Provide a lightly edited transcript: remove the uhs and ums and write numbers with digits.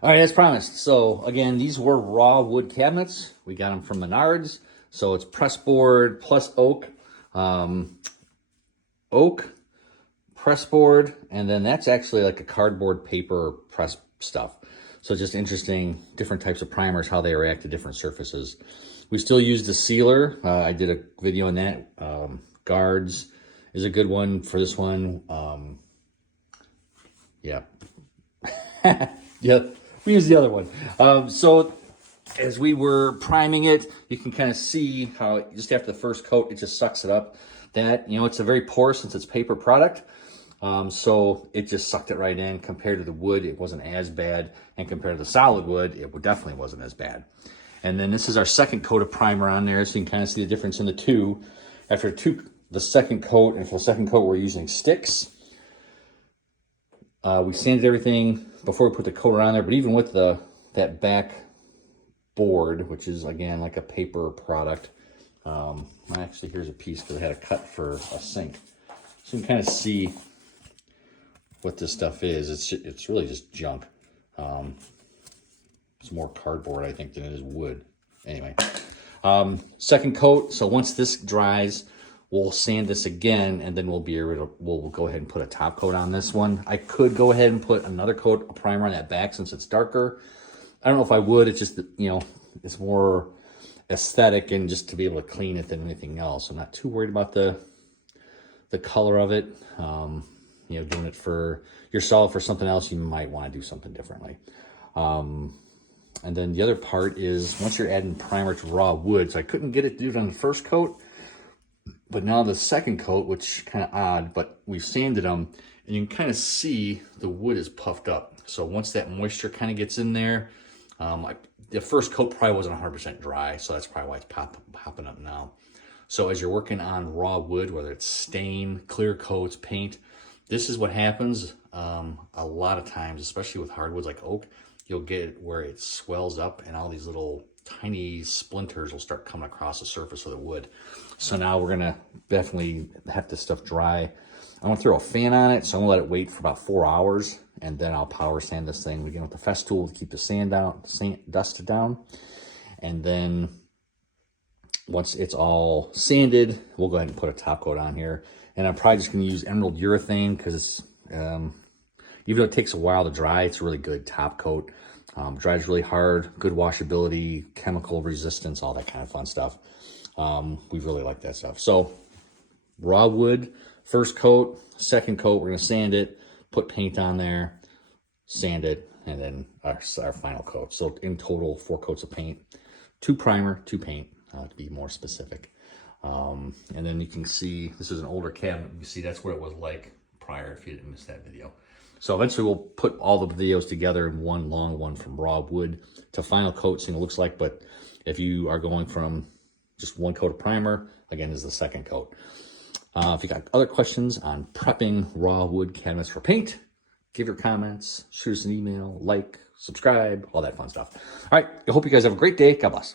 All right, as promised. So again, these were raw wood cabinets. We got them from Menards. So it's pressboard plus oak, pressboard, and then that's actually like a cardboard paper press stuff. So just interesting, different types of primers, how they react to different surfaces. We still use the sealer. I did a video on that. Guards is a good one for this one. Yeah. Yeah, we use the other one. So as we were priming it, you can kind of see how just after the first coat, it just sucks it up. That, it's a very porous since it's paper product. So it just sucked it right in. Compared to the wood, it wasn't as bad. And compared to the solid wood, it definitely wasn't as bad. And then this is our second coat of primer on there. So you can kind of see the difference in the two. After the second coat, and for the second coat, we're using Stix. We sanded everything before we put the coat on there, but even with that back board, which is again like a paper product, actually here's a piece because I had a cut for a sink, so you can kind of see what this stuff is. It's really just junk. It's more cardboard, I think, than it is wood. Anyway, second coat. So once this dries, we'll sand this again, and then we'll go ahead and put a top coat on this one. I could go ahead and put another coat of primer on that back since it's darker. I don't know if I would. It's just, it's more aesthetic and just to be able to clean it than anything else. I'm not too worried about the color of it. Doing it for yourself or something else, you might want to do something differently. And then the other part is once you're adding primer to raw wood, so I couldn't get it to do it on the first coat, but now the second coat, which kind of odd, but we've sanded them, and you can kind of see the wood is puffed up. So once that moisture kind of gets in there, the first coat probably wasn't 100% dry, so that's probably why it's popping up now. So as you're working on raw wood, whether it's stain, clear coats, paint, this is what happens a lot of times, especially with hardwoods like oak. You'll get it where it swells up and all these little tiny splinters will start coming across the surface of the wood. So now we're gonna definitely have this stuff dry. I'm gonna throw a fan on it, so I'm gonna let it wait for about 4 hours, and then I'll power sand this thing again with the Festool to keep the dust down. And then once it's all sanded, we'll go ahead and put a top coat on here. And I'm probably just gonna use emerald urethane because it's, even though it takes a while to dry, it's a really good top coat. Dries really hard, good washability, chemical resistance, all that kind of fun stuff. We really like that stuff. So raw wood, first coat, second coat, we're gonna sand it, put paint on there, sand it, and then our final coat. So in total, 4 coats of paint, 2 primer, 2 paint, to be more specific. And then you can see, this is an older cabinet. You can see that's what it was like prior, if you didn't miss that video. So eventually we'll put all the videos together in one long one from raw wood to final coat, seeing what it looks like. But if you are going from just 1 coat of primer, again, this is the second coat. If you got other questions on prepping raw wood cabinets for paint, give your comments, shoot us an email, like, subscribe, all that fun stuff. All right, I hope you guys have a great day. God bless.